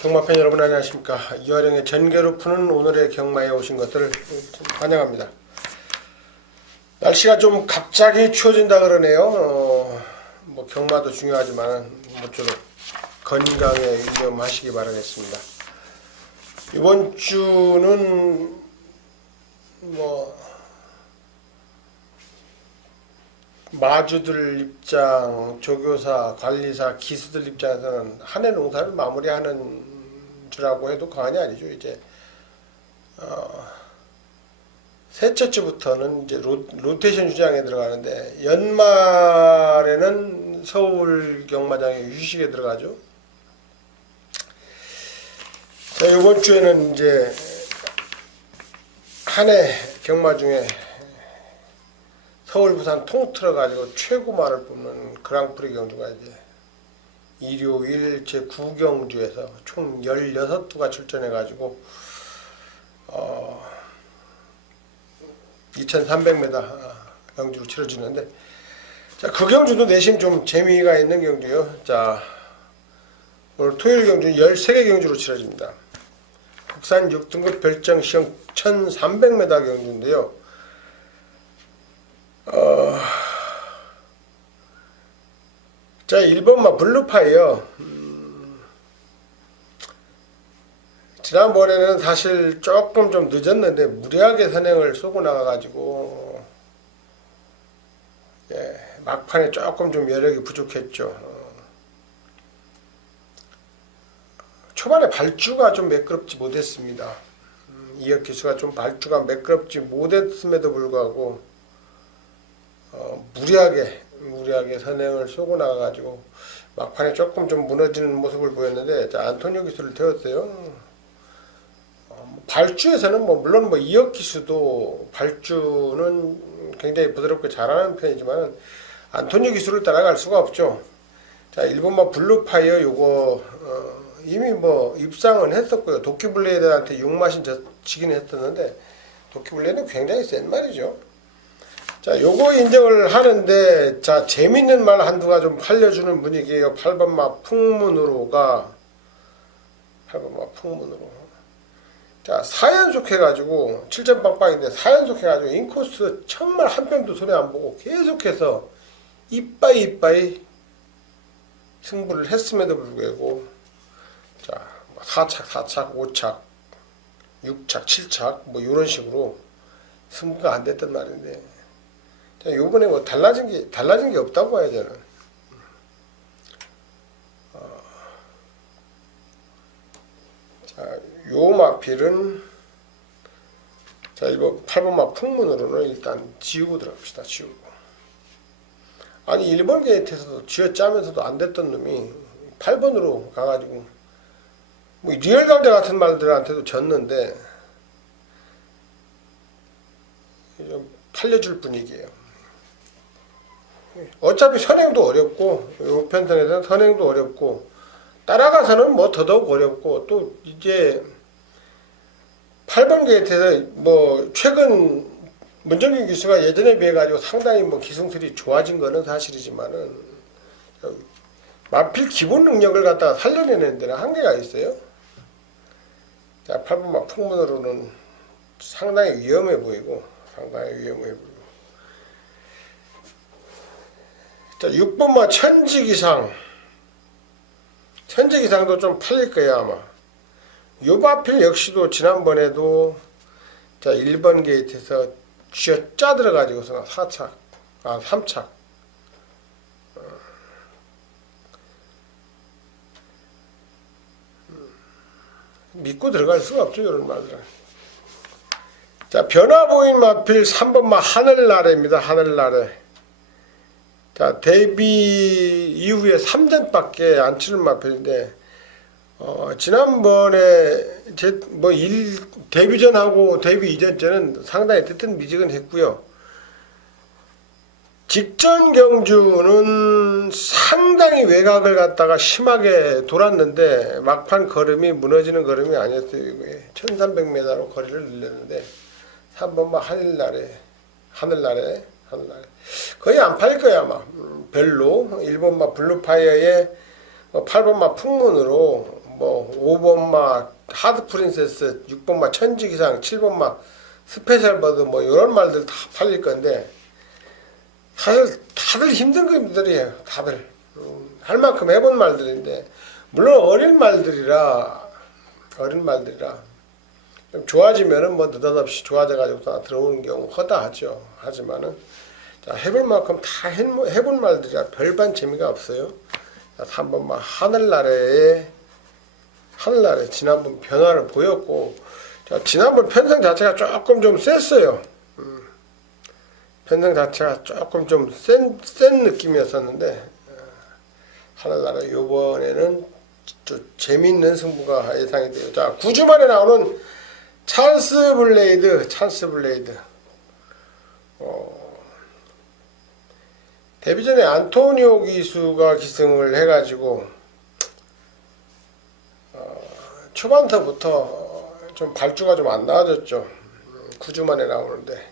경마팬 여러분 안녕하십니까. 이화령의 전개로 푸는 오늘의 경마에 오신 것들을 환영합니다. 날씨가 좀 갑자기 추워진다 그러네요. 뭐 경마도 중요하지만 모쪼록 건강에 유념하시기 바라겠습니다. 이번 주는 뭐 마주들 입장, 조교사, 관리사, 기수들 입장에서는 한 해 농사를 마무리하는 주라고 해도 과언이 아니죠. 이제 셋째 주부터는 이제 로테이션 주장에 들어가는데 연말에는 서울 경마장에 휴식에 들어가죠. 자, 이번 주에는 이제 한 해 경마 중에 서울, 부산 통틀어 가지고 최고마를 뽑는 그랑프리 경주가 이제 일요일 제9경주에서 총 16두가 출전해 가지고 2300m 경주로 치러지는데, 자, 그 경주도 내심 좀 재미가 있는 경주요. 자, 오늘 토요일 경주는 13개 경주로 치러집니다. 국산 6등급 별정 시형 1300m 경주인데요. 자, 1번마 블루파이어. 지난번에는 사실 조금 좀 늦었는데 무리하게 선행을 쏘고 나가가지고 막판에 조금 좀 여력이 부족했죠. 초반에 발주가 좀 매끄럽지 못했습니다. 이혁 기수가 좀 발주가 매끄럽지 못했음에도 불구하고 무리하게 선행을 쏘고 나가가지고 막판에 조금 좀 무너지는 모습을 보였는데, 자, 안토니오 기수를 태웠어요. 발주에서는 물론 이혁 기수도 발주는 굉장히 부드럽게 잘하는 편이지만 안토니오 기수를 따라갈 수가 없죠. 자, 1번마 블루파이어 요거 이미 입상은 했었고요. 도끼블레이드한테 6마신 지긴 했었는데 도끼블레이드는 굉장히 센 말이죠. 자, 요거 인정을 하는데, 자, 재밌는 말 한두가 좀 팔려주는 분위기예요. 8번마 풍문으로가 8번마 풍문으로. 자, 4연속 해가지고 7점 빵빵인데 4연속 해가지고 인코스 정말 한 병도 손해 안 보고 계속해서 이빠이 승부를 했음에도 불구하고, 자, 4착, 5착, 6착, 7착 이런 식으로 승부가 안 됐단 말인데, 자, 요번에 달라진 게 없다고 봐야 저는. 자, 요 마필은, 자, 8번마 풍문으로는 일단 지우고 들어갑시다. 지우고. 아니, 1번 게이트에서도 쥐어짜면서도 안 됐던 놈이 8번으로 가가지고 리얼 강자 같은 말들한테도 졌는데 좀 팔려줄 분위기예요. 어차피 선행도 어렵고, 요 편성에서는 선행도 어렵고, 따라가서는 더더욱 어렵고, 또 이제 8번 게이트에서 최근 문정균 기수가 예전에 비해 가지고 상당히 기승술이 좋아진 거는 사실이지만은 마필 기본 능력을 갖다가 살려내는 데는 한계가 있어요. 자, 8번마 풍문으로는 상당히 위험해 보이고. 자, 6번마 천지기상도 좀 팔릴 거예요, 아마. 요 마필 역시도 지난번에도, 자, 1번 게이트에서 쥐어 짜 들어가지고서 3착. 믿고 들어갈 수가 없죠, 이런 말들은. 자, 변화보인 마필 3번마 하늘나래입니다. 하늘나래. 자, 데뷔 이후에 3전밖에 안 치는 마필인데, 지난번에 데뷔 전하고 데뷔 이전전은 상당히 뜨뜻미지근했고요. 직전 경주는 상당히 외곽을 갖다가 심하게 돌았는데 막판 걸음이 무너지는 걸음이 아니었어요. 1300m로 거리를 늘렸는데 3번마 하늘나래 거의 안 팔릴 거야 아마. 별로 1번마 블루파이어에 8번마 풍문으로 뭐 5번마 하드 프린세스, 6번마 천지기상, 7번마 스페셜 버드 뭐 이런 말들 다 팔릴 건데 다들 힘든 것들이에요. 다들 할 만큼 해본 말들인데 물론 어린 말들이라 좀 좋아지면은 뭐 느닷없이 좋아져가지고 다 들어오는 경우 허다하죠. 하지만은 자, 해볼 만큼 다 해본 말들이라 별반 재미가 없어요. 자, 3번만 하늘나라에 지난번 변화를 보였고, 자, 지난번 편성 자체가 조금 좀 셌어요. 편성 자체가 조금 좀 센 느낌이었었는데, 하늘나라 이번에는 재밌는 승부가 예상이 돼요. 자, 9주 만에 나오는 찬스 블레이드. 데뷔 전에 안토니오 기수가 기승을 해가지고 초반부터 좀 발주가 좀 안 나아졌죠. 9주 만에 나오는데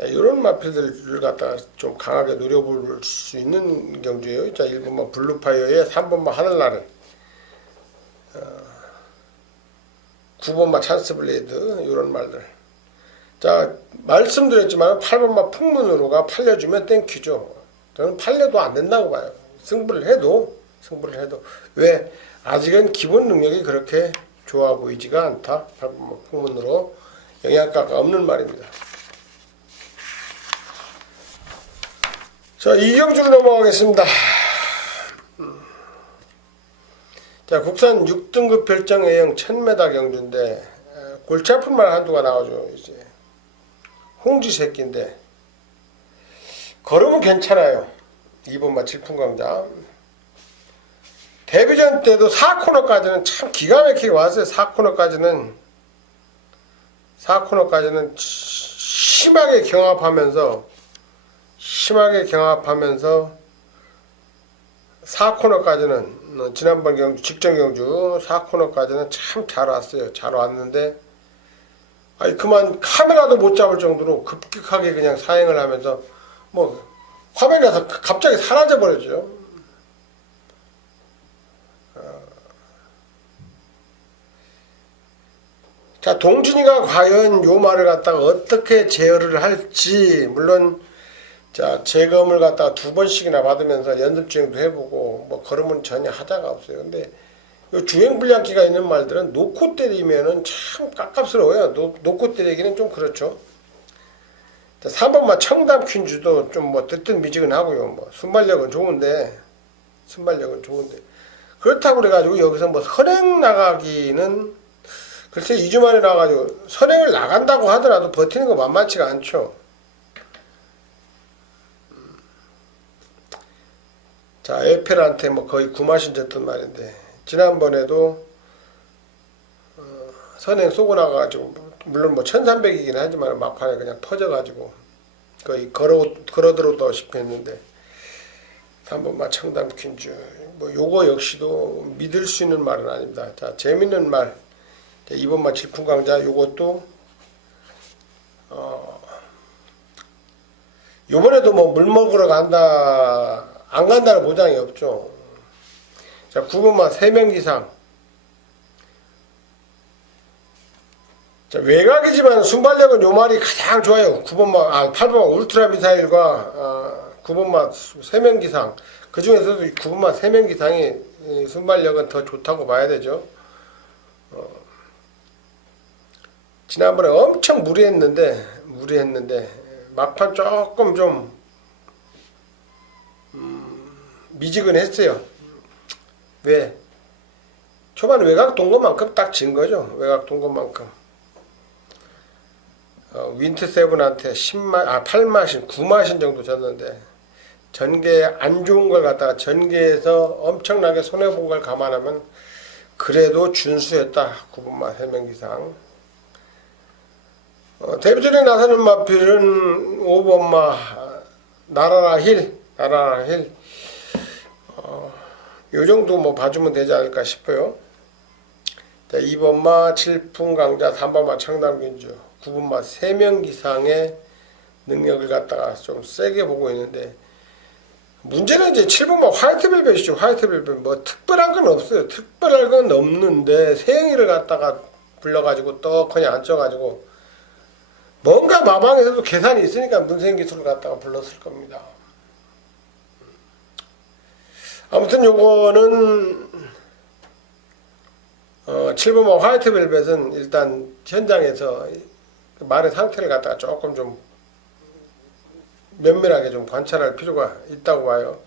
이런 마필들을 갖다가 좀 강하게 노려볼 수 있는 경주예요. 자, 1번만 블루파이어에 3번만 하늘나를, 9번만 찬스블레이드 이런 말들. 자, 말씀드렸지만 8번만 풍문으로가 팔려주면 땡큐죠. 저는 팔려도 안 된다고 봐요. 승부를 해도 왜? 아직은 기본 능력이 그렇게 좋아 보이지가 않다. 8번만 풍문으로 영양가가 없는 말입니다. 자, 이경주로 넘어가겠습니다. 자, 국산 6등급 별정 A형 1000m 경주인데 골치 아픈 말 한두가 나오죠. 이제 홍지 새끼인데 걸음은 괜찮아요. 2번마 질풍강자. 데뷔전 때도 4코너까지는 참 기가 막히게 왔어요. 4코너까지는 심하게 경합하면서 4코너까지는 지난번 경주 직전 경주 4코너까지는 참 잘 왔어요. 잘 왔는데 그만 카메라도 못 잡을 정도로 급격하게 그냥 사행을 하면서 뭐 화면에서 갑자기 사라져 버렸죠. 자, 동진이가 과연 요 말을 갖다가 어떻게 제어를 할지, 물론 자, 재검을 갖다가 2번씩이나 받으면서 연습 주행도 해보고 뭐 걸으면 전혀 하자가 없어요. 근데 요 주행 불량기가 있는 말들은 놓고 때리면은 참 깝깝스러워요. 놓고 때리기는 좀 그렇죠. 자, 3번만 청담 퀸즈도 좀 뭐 뜨뜻미지근하고요. 뭐 순발력은 좋은데 그렇다고 그래가지고 여기서 뭐 선행 나가기는 글쎄 2주 만에 나가지고 선행을 나간다고 하더라도 버티는 거 만만치가 않죠. 자, 에펠한테 뭐 거의 구마신 졌던 말인데 지난번에도 선행 쏘고 나가가지고 물론 뭐 1300이긴 하지만 막판에 그냥 터져가지고 거의 걸어 들어오다시피 했는데 3번만 청담 퀸즈 뭐 요거 역시도 믿을 수 있는 말은 아닙니다. 자, 재밌는 말. 자, 2번만 질풍강자 요것도 요번에도 뭐 물 먹으러 간다 안 간다는 보장이 없죠. 자, 9번만 세명기상. 자, 외곽이지만 순발력은 요 말이 가장 좋아요. 8번만 울트라 미사일과 9번만 세명기상. 그 중에서도 9번만 세명기상이 순발력은 더 좋다고 봐야 되죠. 지난번에 엄청 무리했는데 막판 조금 좀 미지근했어요. 왜? 초반 외곽 돈 것만큼 딱 진 거죠. 외곽 돈 것만큼. 윈트세븐한테 8마신, 9마신 정도 졌는데 전개 안 좋은 걸 갖다가 전개에서 엄청나게 손해본 걸 감안하면 그래도 준수했다. 9번만 3명기상. 데뷔전에 나서는 마필은 5번마 나라라 힐. 요 정도 뭐 봐주면 되지 않을까 싶어요. 자, 2번마 질풍강자, 3번마 청담균주, 9번마 3명기상의 능력을 갖다가 좀 세게 보고 있는데 문제는 이제 7번마 화이트 벨벳이죠. 화이트 벨벳. 뭐 특별한 건 없어요. 특별한 건 없는데 세영이를 갖다가 불러가지고 떡하니 앉혀가지고 뭔가 마방에서도 계산이 있으니까 문생기술을 갖다가 불렀을 겁니다. 아무튼 요거는 7번마 화이트 벨벳은 일단 현장에서 말의 상태를 갖다가 조금 좀 면밀하게 좀 관찰할 필요가 있다고 봐요.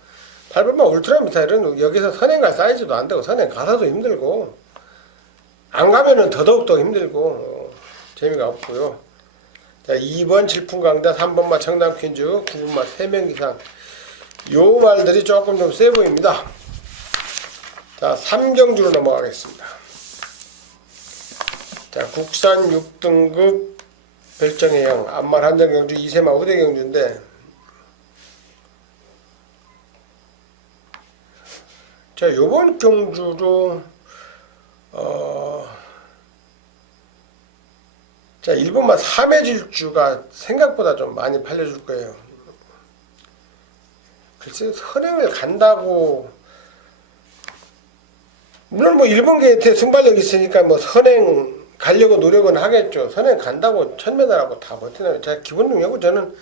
8번마 울트라 미사일은 여기서 선행 갈 사이즈도 안 되고 선행 가서도 힘들고 안 가면은 더더욱 힘들고 재미가 없고요. 자, 2번 질풍강자, 3번마 청담 퀸즈, 9번마 3명 이상 요 말들이 조금 좀 세 보입니다. 자, 3경주로 넘어가겠습니다. 자, 국산 6등급 별정의 형 안말 한정경주 2세마 우대경주인데 자, 요번 경주도 자, 1번마 3회 질주가 생각보다 좀 많이 팔려줄 거예요. 글쎄 선행을 간다고 물론 뭐 1번 게이트에 순발력이 있으니까 뭐 선행 가려고 노력은 하겠죠. 선행 간다고 1000m라고 다 버티나요. 자, 기본 능력은 저는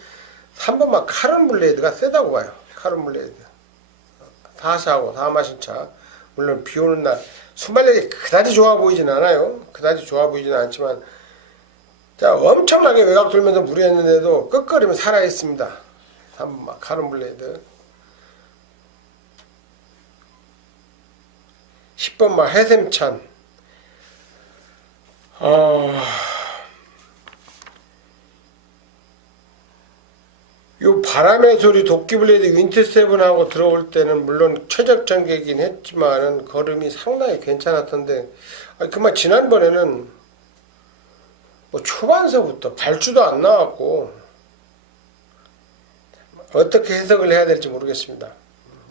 3번마 카론 블레이드가 세다고 봐요. 카론 블레이드 4샤하고 4마신차 물론 비 오는 날 순발력이 그다지 좋아 보이진 않아요. 그다지 좋아 보이진 않지만 자, 엄청나게 외곽 돌면서 무리했는데도 끝거리면 살아있습니다. 3번마 카론 블레이드 10번마 해샘찬 요 바람의 소리 도끼블레이드 윈트7하고 들어올 때는 물론 최적 전개이긴 했지만은 걸음이 상당히 괜찮았던데 그만 지난번에는 뭐 초반서부터 발주도 안 나왔고 어떻게 해석을 해야 될지 모르겠습니다.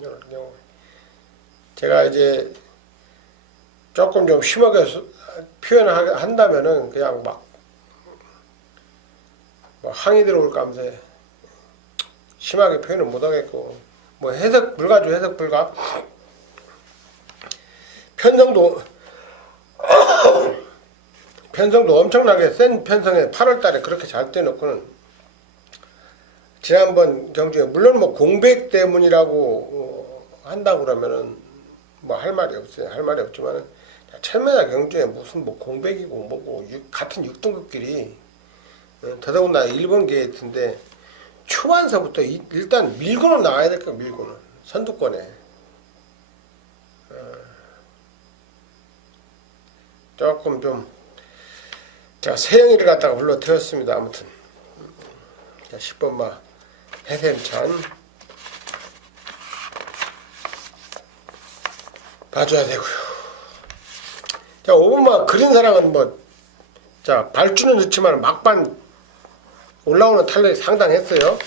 이런 경우 제가 이제 조금 좀 심하게 표현을 한다면은 그냥 막 항의 들어올 감세 심하게 표현을 못하겠고 뭐 해석 불가죠. 해석 불가. 편성도 엄청나게 센 편성에 8월달에 그렇게 잘 떼놓고는 지난번 경주에 물론 뭐 공백 때문이라고 한다고 그러면은 뭐 할 말이 없어요. 할 말이 없지만은 1000m 경주에 무슨 뭐 공백이고 뭐고 같은 6등급끼리 더더군다나 1번 게이트인데 초반서부터 일단 밀고는 나와야 될 거야. 밀고는 선두권에 조금 좀 자, 세영이를 갖다가 불러 태웠습니다. 아무튼 자, 10번마 해샘찬 봐줘야 되고요. 자, 5번마 그린사랑은 뭐 자, 발주는 늦지만 막판 올라오는 탄력이 상당했어요.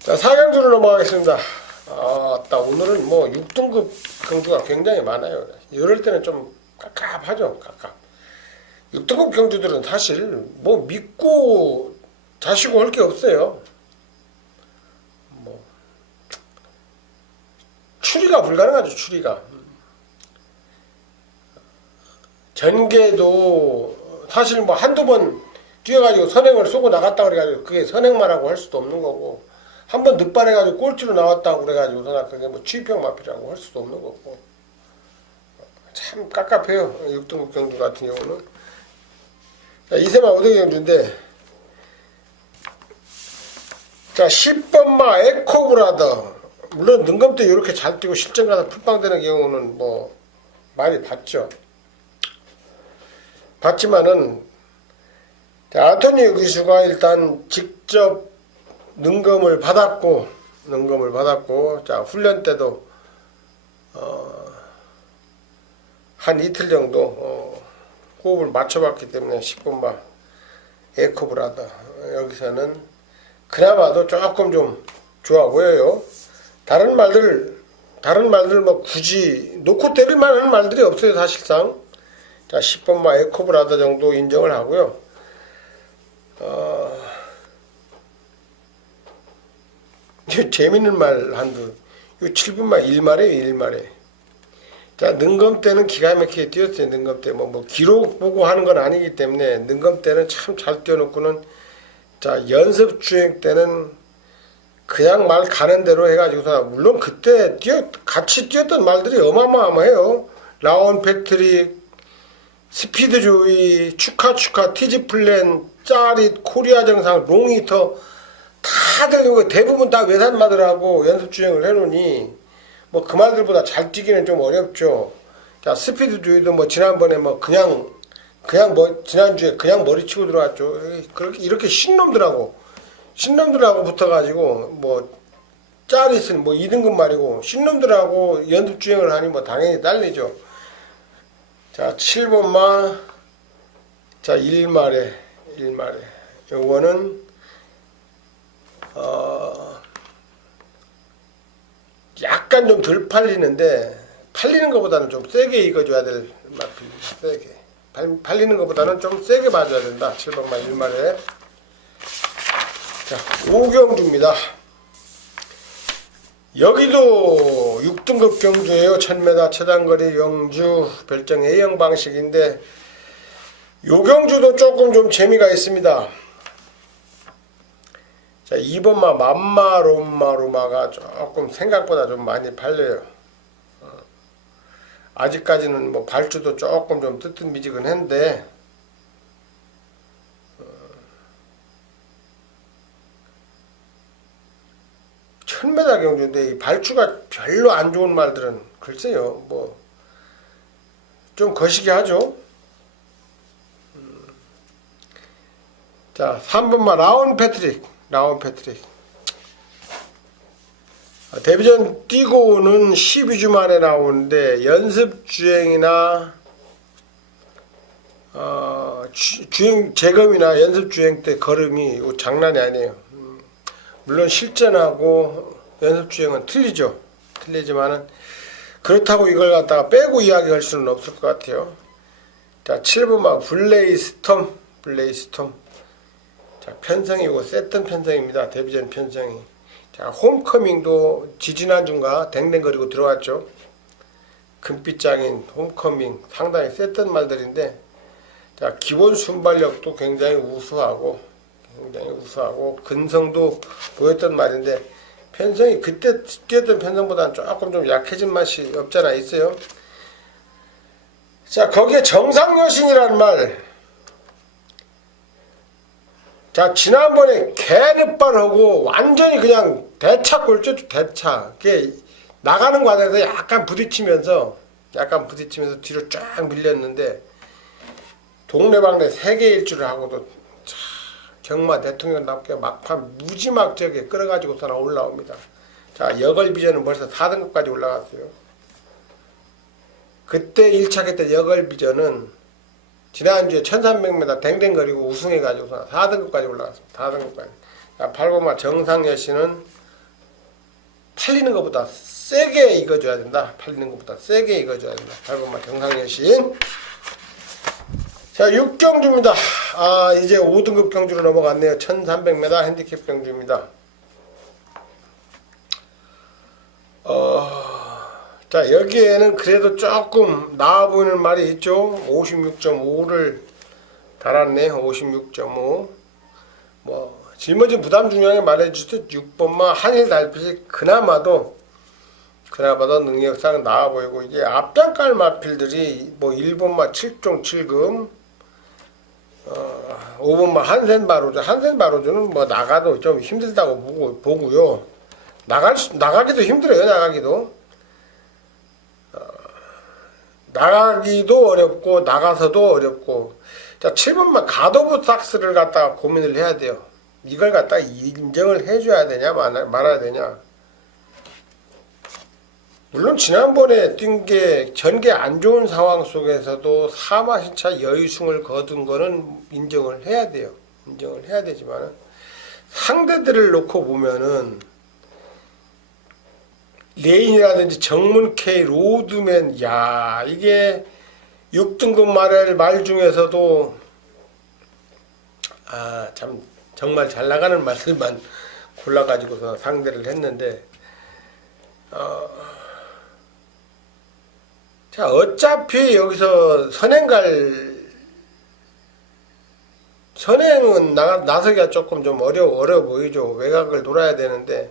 자, 4경주로 넘어가겠습니다. 딱 오늘은 뭐 6등급 경주가 굉장히 많아요. 이럴 때는 좀 깝깝하죠. 깝깝. 6등급 경주들은 사실 뭐 믿고 자시고 할 게 없어요. 뭐 추리가 불가능하죠. 추리가. 전개도 사실 뭐 한두 번 뛰어가지고 선행을 쏘고 나갔다 그래가지고 그게 선행만 하고 할 수도 없는 거고 한 번 늑발해가지고 꼴찌로 나왔다고 그래가지고 그게 뭐 취평 마피라고 할 수도 없는 거고 참 깝깝해요. 6등급 경주 같은 경우는. 자, 2세마 5등 경주인데 자, 10번마 에코브라더 물론 능검 때 이렇게 잘 뛰고 실전 가서 풀빵되는 경우는 뭐 많이 봤죠. 봤지만은 자, 안토니오 기수가 일단 직접 능검을 받았고 자, 훈련 때도 한 이틀 정도 호흡을 맞춰봤기 때문에 10번마 에코브라더 여기서는 그나마도 조금 좀 좋아 보여요. 다른 말들 뭐 굳이 놓고 때릴 만한 말들이 없어요. 사실상. 자, 10번마 에코브라더 정도 인정을 하고요. 재밌는 말 한두. 이 7분만 1마리에요, 1마리. 자, 능검 때는 기가 막히게 뛰었어요. 능검 때 뭐 기록 보고 하는 건 아니기 때문에 능검 때는 참 잘 뛰어놓고는, 자, 연습 주행 때는 그냥 말 가는 대로 해가지고서, 물론 그때 같이 뛰었던 말들이 어마어마해요. 라온 패트릭, 스피드 조이, 축하, 티즈플랜, 짜릿, 코리아 정상, 롱히터, 다들 대부분 다 외산마들하고 연습 주행을 해놓으니, 뭐 그 말들보다 잘 뛰기는 좀 어렵죠. 자, 스피드 조이도 뭐 지난번에 뭐 그냥 뭐 지난주에 그냥 머리 치고 들어왔죠. 이렇게 신놈들하고 붙어가지고, 뭐 짜릿은 뭐 2등급 말이고 신놈들하고 연습 주행을 하니 뭐 당연히 딸리죠. 자, 7번마, 자, 1마리. 요거는 약간 좀 덜 팔리는데, 팔리는 것보다는 좀 세게 익어줘야 될 맛입니다. 세게. 팔리는 것보다는 좀 세게 봐줘야 된다. 7번마 1마리. 자, 오경주입니다. 여기도 6등급 경주예요. 1000m 최단거리 경주, 별정 A형 방식인데, 요 경주도 조금 좀 재미가 있습니다. 자, 2번마 맘마롬마루마가 조금 생각보다 좀 많이 팔려요. 아직까지는 뭐 발주도 조금 좀 뜨뜻미지근한데, 1000m 경주인데 이 발주가 별로 안 좋은 말들은 글쎄요, 뭐 좀 거시기 하죠. 자, 3번마 라온 패트릭. 데뷔전 뛰고는 12주 만에 나오는데, 연습 주행이나 주행 재검이나 연습 주행 때 걸음이 장난이 아니에요. 물론 실전하고 연습 주행은 틀리지만은 그렇다고 이걸 갖다가 빼고 이야기할 수는 없을 것 같아요. 자, 7번마 블레이스톰. 자, 편성이고 세턴 편성입니다. 데뷔전 편성이. 자, 홈커밍도 지지난주인가 댕댕거리고 들어왔죠. 금빛장인 홈커밍, 상당히 세턴 말들인데, 자, 기본 순발력도 굉장히 우수하고 근성도 보였던 말인데, 편성이 그때 뛰었던 편성보다는 조금 좀 약해진 맛이 없잖아 있어요. 자, 거기에 정상여신이란 말. 자, 지난번에 개늦발하고 완전히 그냥 대차 꼴찌죠. 대차. 그게 나가는 과정에서 약간 부딪히면서 뒤로 쫙 밀렸는데, 동네방네 세계 일주를 하고도 경마 대통령답게 막판 무지막지하게 끌어가지고서 올라옵니다. 자, 여걸비전은 벌써 4등급까지 올라갔어요. 그때 1차 때 여걸비전은 지난주에 1300m 댕댕거리고 우승해가지고 4등급까지 올라갔습니다. 4등급까지. 자, 8번마 정상여신은 팔리는 것보다 세게 익어줘야 된다. 8번마 정상여신. 자, 6경주입니다. 이제 5등급 경주로 넘어갔네요. 1300m 핸디캡 경주입니다. 자, 여기에는 그래도 조금 나아 보이는 말이 있죠. 56.5를 달았네. 56.5. 뭐 짊어진 부담 중요하게 말해주듯 6번마 한일 달빛이 그나마도 능력상 나아 보이고, 이게 앞장깔 마필들이 뭐 1번마 7종 7금, 5번마 한센바로즈는 뭐 나가도 좀 힘들다고 보고요. 나가기도 힘들어요. 나가기도 어렵고 나가서도 어렵고. 자, 7번마 가도브 삭스를 갖다가 고민을 해야 돼요. 이걸 갖다가 인정을 해줘야 되냐 말아야 되냐. 물론 지난번에 뛴 게 전개 안 좋은 상황 속에서도 4마신차 여유승을 거둔 거는 인정을 해야 돼요. 인정을 해야 되지만 상대들을 놓고 보면은 레인이라든지 정문K, 로드맨, 야, 이게 6등급 말 중에서도 참 정말 잘 나가는 말들만 골라가지고서 상대를 했는데, 자, 어차피 여기서 선행은 나서기가 조금 좀 어려워 보이죠. 외곽을 돌아야 되는데,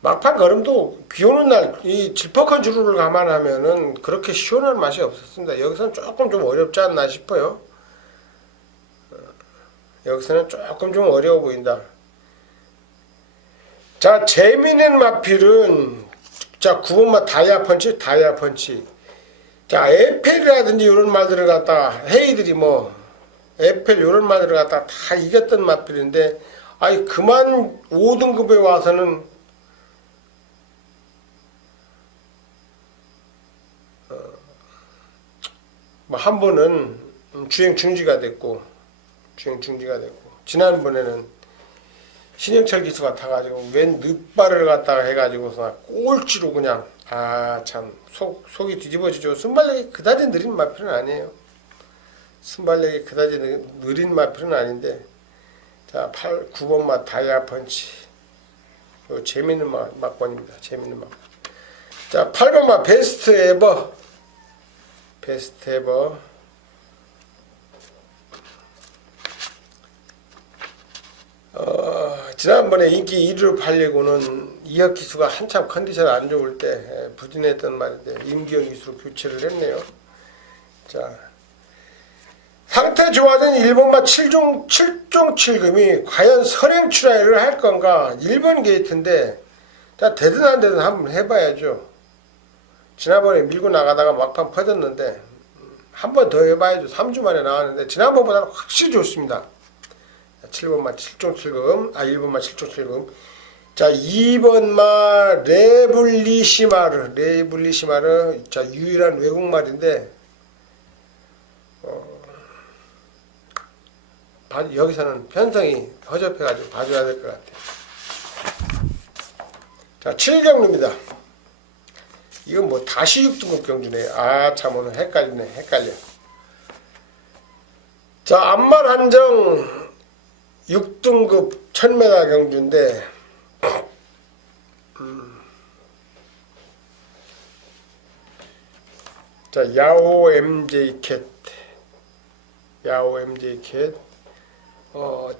막판 걸음도 비 오는 날, 이 질퍽한 주루를 감안하면은 그렇게 시원한 맛이 없었습니다. 여기서는 조금 좀 어렵지 않나 싶어요. 여기서는 조금 좀 어려워 보인다. 자, 재미있는 마필은, 자, 9번마 다이아 펀치. 자, 에펠이라든지 이런 말들을 갖다가, 헤이들이 뭐, 에펠 이런 말들을 갖다가 다 이겼던 마필인데, 아이, 그만 5등급에 와서는, 뭐, 한 번은 주행 중지가 됐고, 지난번에는 신영철 기수가 타가지고 웬 늦발을 갖다가 해가지고서 꼴찌로 그냥, 참 속이 뒤집어지죠. 순발력이 그다지 느린 마필은 아니에요. 순발력이 그다지 느린 마필은 아닌데, 자, 9번마 다이아 펀치. 이거 재밌는 막권입니다. 재밌는 막권. 자, 8번마 베스트 에버. 지난번에 인기 1위로 팔려고는 이혁 기수가 한참 컨디션 안 좋을 때 부진했던 말인데, 임기영 기수로 교체를 했네요. 자, 상태 좋아진 1번마 7종 7금이 과연 선행 출하를 할 건가? 1번 게이트인데, 자, 되든 안 되든 한번 해봐야죠. 지난번에 밀고 나가다가 막판 퍼졌는데, 한 번 더 해봐야죠. 3주 만에 나왔는데, 지난번보다는 확실히 좋습니다. 7번마 7종 7금, 1번마 7종 7금. 자, 2번마 레블리시마르. 자, 유일한 외국말인데, 여기서는 편성이 허접해가지고 봐줘야 될 것 같아요. 자, 7경루입니다. 이건 뭐 다시 6등급 경주네. 참 오늘 헷갈려. 자, 암말 한정 6등급 1000m 경주인데, 자, 야오 MJ 캣.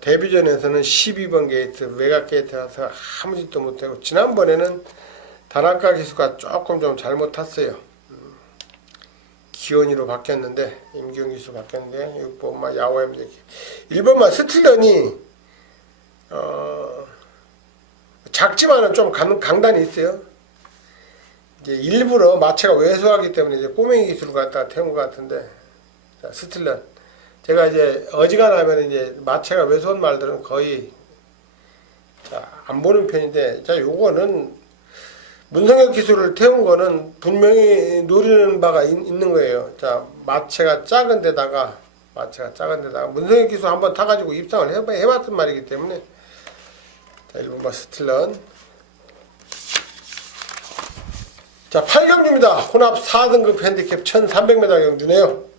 데뷔전에서는 12번 게이트, 외곽 게이트라서 아무 짓도 못하고, 지난번에는 다나카 기수가 조금 좀 잘못 탔어요. 기원이로 바뀌었는데, 임기영 기수 바뀌었는데, 6번마 야오 MJ 캣. 1번마 스틸런이, 작지만은 좀 강단이 있어요. 이제 일부러 마체가 왜소하기 때문에 이제 꼬맹이 기술을 갖다가 태운 것 같은데, 자, 스틸런. 제가 이제 어지간하면 이제 마체가 왜소한 말들은 거의 안 보는 편인데, 자, 요거는 문성혁 기술을 태운 거는 분명히 노리는 바가 있는 거예요. 자, 마체가 작은 데다가 문성혁 기술 한번 타가지고 입상을 해봤던 말이기 때문에, 자, 1번마 스틸런. 자, 8경주입니다. 혼합 4등급 핸디캡 1300m 경주네요.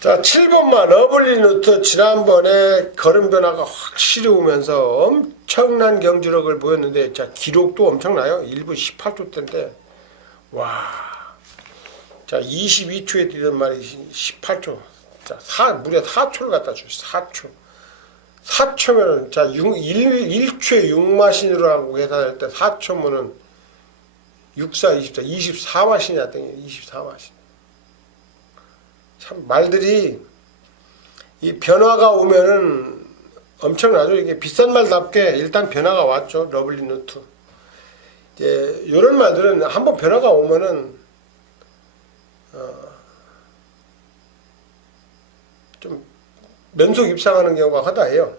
자, 7번마 러블리 누트. 지난번에 걸음 변화가 확실히 오면서 엄청난 경주력을 보였는데, 자, 기록도 엄청나요. 1분 18초 대인데, 와. 자, 22초에 뛰던 말이 18초. 자, 무려 4초를 갖다 주시. 4초면은, 자, 1초에 6마신으로 하고 계산할 때 4초면은 24마신이야, 땡겨. 24마신. 참, 말들이, 이 변화가 오면은 엄청나죠. 이게 비싼 말답게 일단 변화가 왔죠. 러블리 누트. 이제, 요런 말들은 한번 변화가 오면은, 좀, 면속 입상하는 경우가 허다해요.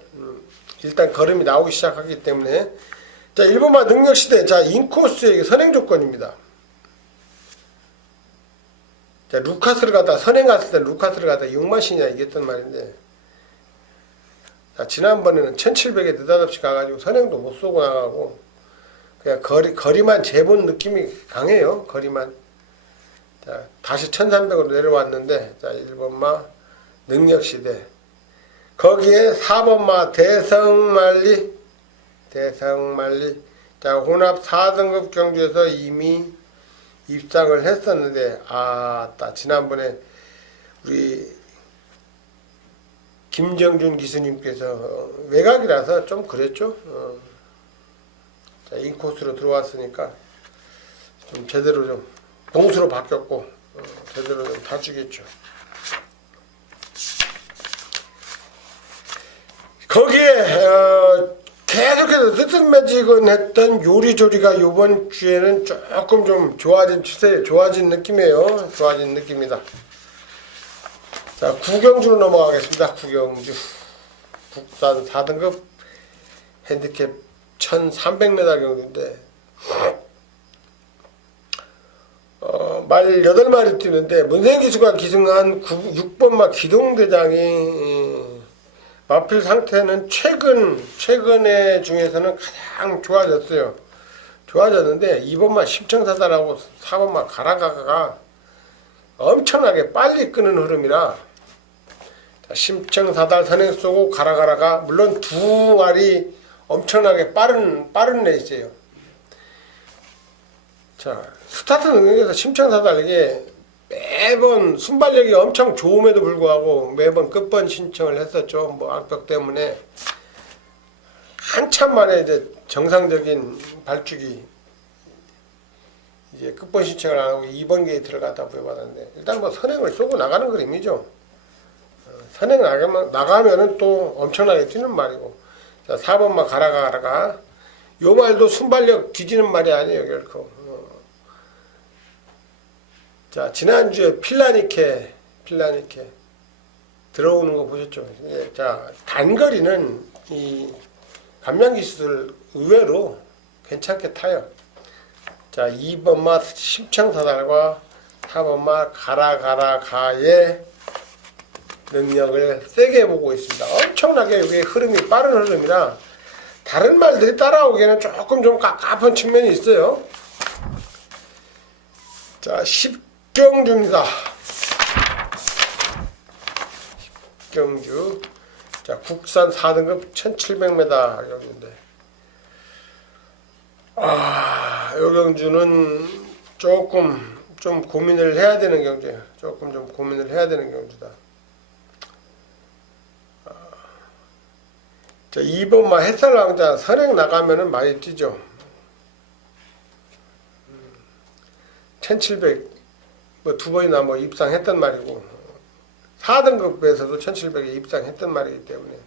일단 걸음이 나오기 시작하기 때문에. 자, 1번마 능력시대. 자, 인코스의 선행 조건입니다. 자, 루카스를 갖다 선행 갔을 때 루카스를 갖다 6마신이나 이겼단 말인데, 자, 지난번에는 1700에 느닷없이 가가지고 선행도 못 쏘고 나가고, 그냥 거리만 재본 느낌이 강해요. 거리만. 자, 다시 1300으로 내려왔는데, 자, 1번마 능력시대. 거기에 4번마 대성말리 대성말리. 자, 혼합 4등급 경주에서 이미 입상을 했었는데, 지난번에 우리 김정준 기수님께서 외곽이라서 좀 그랬죠. 자, 인코스로 들어왔으니까 좀 제대로 좀 봉수로 바뀌었고, 제대로 좀 다주겠죠. 거기에 계속해서 뜨뜻매지근했던 요리조리가 이번 주에는 조금 좀 좋아진 추세, 좋아진 느낌이에요. 좋아진 느낌이다. 자, 구경주로 넘어가겠습니다. 구경주. 국산 4등급 핸디캡 1300m 경주인데, 말 8마리 뛰는데, 문생기수가 기승한 6번마 기동대장이 마필 상태는 최근에 중에서는 가장 좋아졌어요. 좋아졌는데, 2번마 심청사달하고 4번마 가라가가 엄청나게 빨리 끄는 흐름이라, 심청사달 선행 쏘고 가라가라가 물론 두 마리 엄청나게 빠른 레이스예요. 자, 스타트 능력에서 심청사달 이게 매번 순발력이 엄청 좋음에도 불구하고 매번 끝번 신청을 했었죠. 뭐 악벽 때문에 한참 만에 이제 정상적인 발주기 이제 끝번 신청을 안 하고 2번 게이트를 갖다 부여받았는데, 일단 뭐 선행을 쏘고 나가는 그림이죠. 선행 나가면은 또 엄청나게 뛰는 말이고. 자, 4번만 가라가. 요 말도 순발력 뒤지는 말이 아니에요, 결코. 자, 지난주에 필라니케 들어오는 거 보셨죠? 자, 단거리는 이 감량기수들 의외로 괜찮게 타요. 자, 2번마 심청사달과 4번마 가라가라가의 능력을 세게 보고 있습니다. 엄청나게 이게 흐름이 빠른 흐름이라 다른 말들이 따라오기에는 조금 좀 깝깝한 측면이 있어요. 자, 10경주입니다. 10경주. 자, 국산 4등급 1700m 경주인데, 이 경주는 조금 좀 고민을 해야 되는 경주예요. 조금 좀 고민을 해야 되는 경주다. 자, 2번마 햇살왕자 선행 나가면은 많이 뛰죠. 1700, 뭐 두 번이나 뭐 입상했단 말이고, 4등급에서도 1700에 입상했단 말이기 때문에.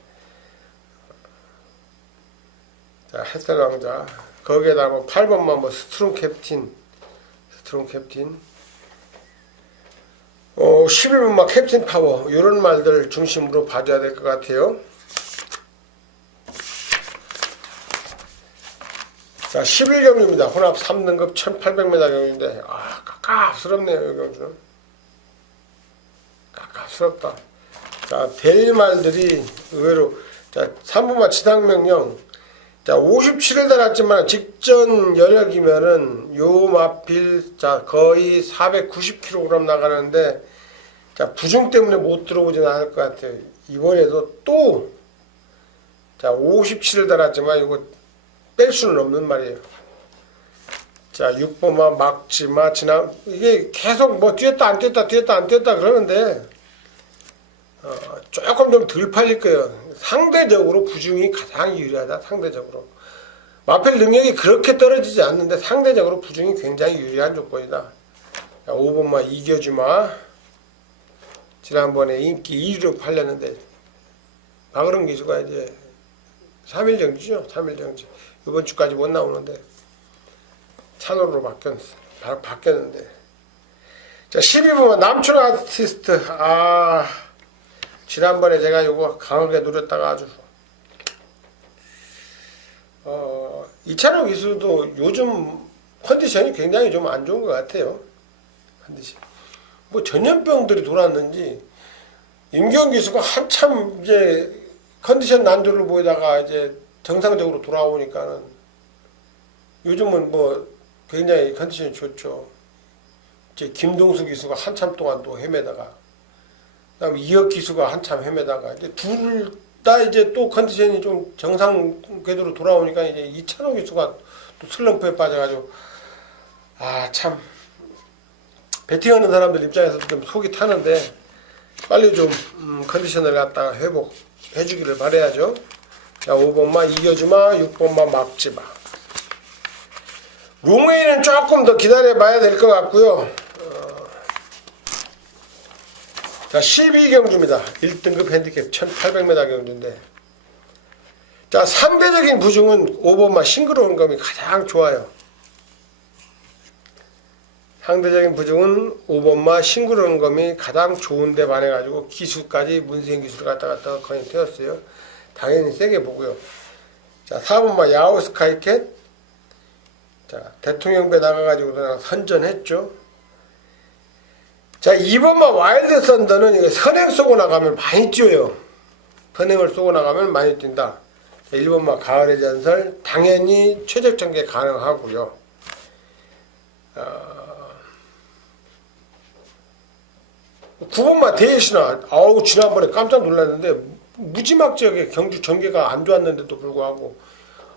자, 햇살왕자. 거기에다가 뭐 8번마 뭐 스트롱 캡틴. 11번마 캡틴 파워. 이런 말들 중심으로 봐줘야 될 것 같아요. 자, 11경주입니다. 혼합 3등급 1800m 경주인데, 깝깝스럽네요, 이 경주는. 깝깝스럽다. 자, 될 말들이 의외로, 자, 3번마 지상명령. 자, 57을 달았지만, 직전 여력이면은, 요 마필, 자, 거의 490kg 나가는데, 자, 부중 때문에 못 들어오지는 않을 것 같아요. 이번에도 또, 자, 57을 달았지만, 이거, 뺄 수는 없는 말이에요. 자, 6번만 막지마 이게 계속 뭐 뛰었다 안 뛰었다 그러는데 조금 좀 덜 팔릴 거예요. 상대적으로 부중이 가장 유리하다. 상대적으로 마필 능력이 그렇게 떨어지지 않는데 상대적으로 부중이 굉장히 유리한 조건이다. 자, 5번만 이겨주마. 지난번에 인기 2위로 팔렸는데 박으름 기수가 이제 3일 정지죠. 3일 정지. 이번 주까지 못 나오는데 찬호로 바뀌었는데. 자, 12번은 남촌 아티스트. 지난번에 제가 요거 강하게 누렸다가 아주 이찬호 기수도 요즘 컨디션이 굉장히 좀 안 좋은 것 같아요. 컨디션. 뭐 전염병들이 돌았는지 임경 기수가 한참 이제 컨디션 난조를 보이다가 이제 정상적으로 돌아오니까는 요즘은 뭐 굉장히 컨디션이 좋죠. 이제 김동수 기수가 한참 동안 또 헤매다가, 그다음에 이혁 기수가 한참 헤매다가 이제 둘 있다 이제 또 컨디션이 좀 정상 궤도로 돌아오니까 이제 이찬호 기수가 또 슬럼프에 빠져가지고 참 배팅하는 사람들 입장에서도 좀 속이 타는데 빨리 좀 컨디션을 갖다가 회복해 주기를 바라야죠. 자, 5번마 이겨주마, 6번마 막지마. 롱웨이는 조금 더 기다려 봐야 될 것 같고요. 자, 12경주입니다. 1등급 핸디캡 1800m 경주인데, 자, 상대적인 부중은 5번마 싱그러운 검이 가장 좋아요. 상대적인 부중은 5번마 싱그러운 검이 가장 좋은데 반해가지고 기수까지 문세인 기수를 갖다가 거의 태웠어요. 당연히 세게 보고요. 자, 4번마 야오스카이캣. 자, 대통령배 나가가지고 그냥 선전했죠. 자, 2번마 와일드 썬더는 이게 선행 쏘고 나가면 많이 뛰어요. 선행을 쏘고 나가면 많이 뛴다. 자, 1번마 가을의 전설. 당연히 최적 전개 가능하고요. 9번마 데이시나. 지난번에 깜짝 놀랐는데 무지막지하게 경주 전개가 안 좋았는데도 불구하고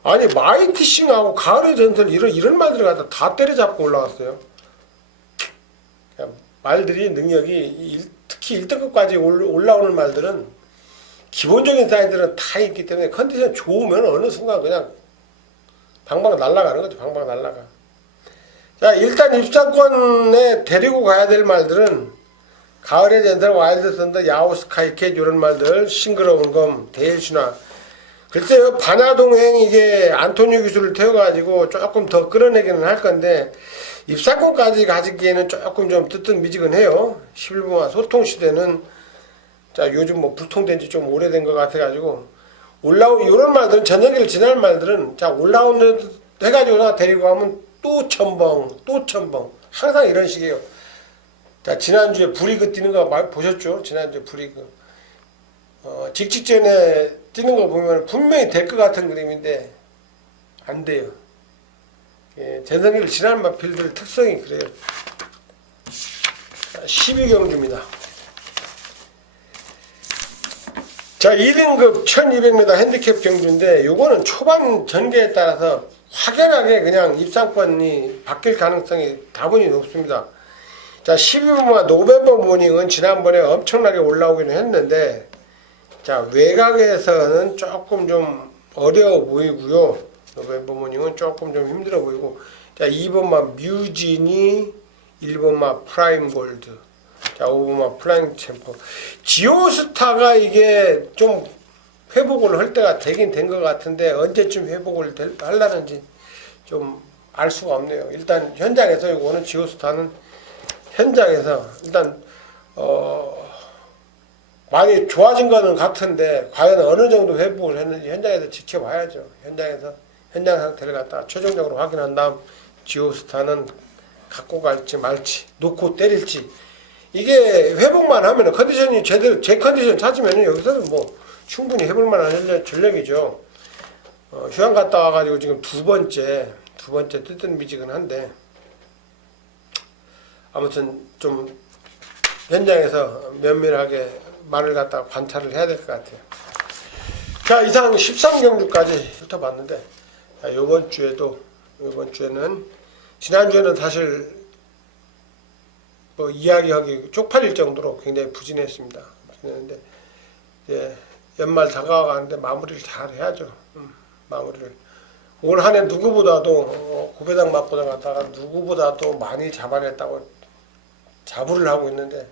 아니 마이티싱하고 가을의 전설 이런 말들을 갖다 다 때려잡고 올라왔어요. 말들이 능력이 특히 1등급까지 올라오는 말들은 기본적인 사인들은 다 있기 때문에 컨디션 좋으면 어느 순간 그냥 방방 날아가는 거죠. 방방 날아가. 자, 일단 입상권에 데리고 가야 될 말들은 가을의 전설, 와일드 썬더, 야오스카이캣 이런 말들, 싱그러운 검, 데일슈나. 글쎄요, 반야동행 이게 안토니오 기수를 태워가지고 조금 더 끌어내기는 할 건데 입상권까지 가지기에는 조금 좀 뜨뜻미지근해요. 11번마 소통시대는 자, 요즘 뭐 불통된 지 좀 오래된 것 같아가지고 이런 말들은 저녁을 지날 말들은 자, 올라오는 해가지고 데리고 가면 또 첨벙 항상 이런 식이에요. 자, 지난주에 브리그 뛰는 거 많이 보셨죠? 지난주에 브리그. 직전에 뛰는 거 보면 분명히 될 것 같은 그림인데, 안 돼요. 예, 전성기를 지난 마필들 특성이 그래요. 자, 12경주입니다. 자, 2등급 1200m 핸디캡 경주인데, 요거는 초반 전개에 따라서 확연하게 그냥 입상권이 바뀔 가능성이 다분히 높습니다. 자, 12번마 노벤버 모닝은 지난번에 엄청나게 올라오기는 했는데, 자, 외곽에서는 조금 좀 어려워 보이고요. 노벤버 모닝은 조금 좀 힘들어 보이고, 자, 2번마 뮤진이, 1번마 프라임 골드, 자, 5번마 플라잉 챔퍼. 지오스타가 이게 좀 회복을 할 때가 되긴 된 것 같은데, 언제쯤 회복을 하려는지 좀 알 수가 없네요. 일단 현장에서 이거는 지오스타는 현장에서 일단 많이 좋아진 거는 같은데 과연 어느 정도 회복을 했는지 현장에서 지켜봐야죠. 현장 상태를 갖다가 최종적으로 확인한 다음 지오스타는 갖고 갈지 말지 놓고 때릴지 이게 회복만 하면 컨디션이 제대로 제 컨디션 찾으면 여기서는 뭐 충분히 해볼 만한 전력이죠. 휴양 갔다 와가지고 지금 두 번째 뜨뜻미지근한데 아무튼 좀 현장에서 면밀하게 말을 갖다가 관찰을 해야 될 것 같아요. 자, 이상 13경주까지 훑어봤는데, 자, 이번 주에는 지난주에는 사실 뭐 이야기하기 쪽팔릴 정도로 굉장히 부진했습니다. 부진했는데 이제 연말 다가가는데 마무리를 잘 해야죠. 마무리를 올 한해 누구보다도 고배당 맞고 나갔다가 누구보다도 많이 잡아냈다고 자부를 하고 있는데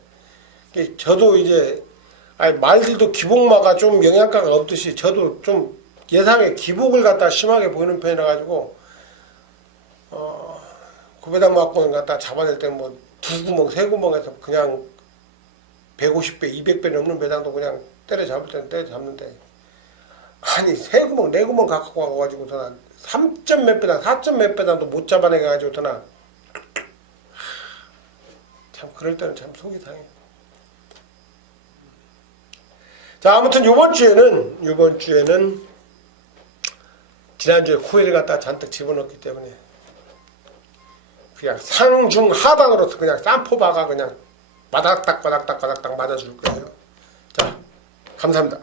저도 이제 말들도 기복마가 좀 영양가가 없듯이 저도 좀 예상에 기복을 갖다 심하게 보이는 편이라 가지고 고배당 맞고는 갖다 잡아낼 때 뭐 두 구멍 세 구멍에서 그냥 150배 200배 넘는 배당도 그냥 때려잡을 때는 때려잡는데 아니 세 구멍 네 구멍 갖고 와가지고서는 3점 몇 배당 4점 몇 배당도 못 잡아내가지고서는 참 그럴 때는 참 속이 상해. 자, 아무튼 요번 주에는 지난주에 코일을 갖다 잔뜩 집어넣기 때문에 그냥 상중 하단으로서 그냥 쌈포바가 그냥 바닥딱 맞아줄 거예요. 자, 감사합니다.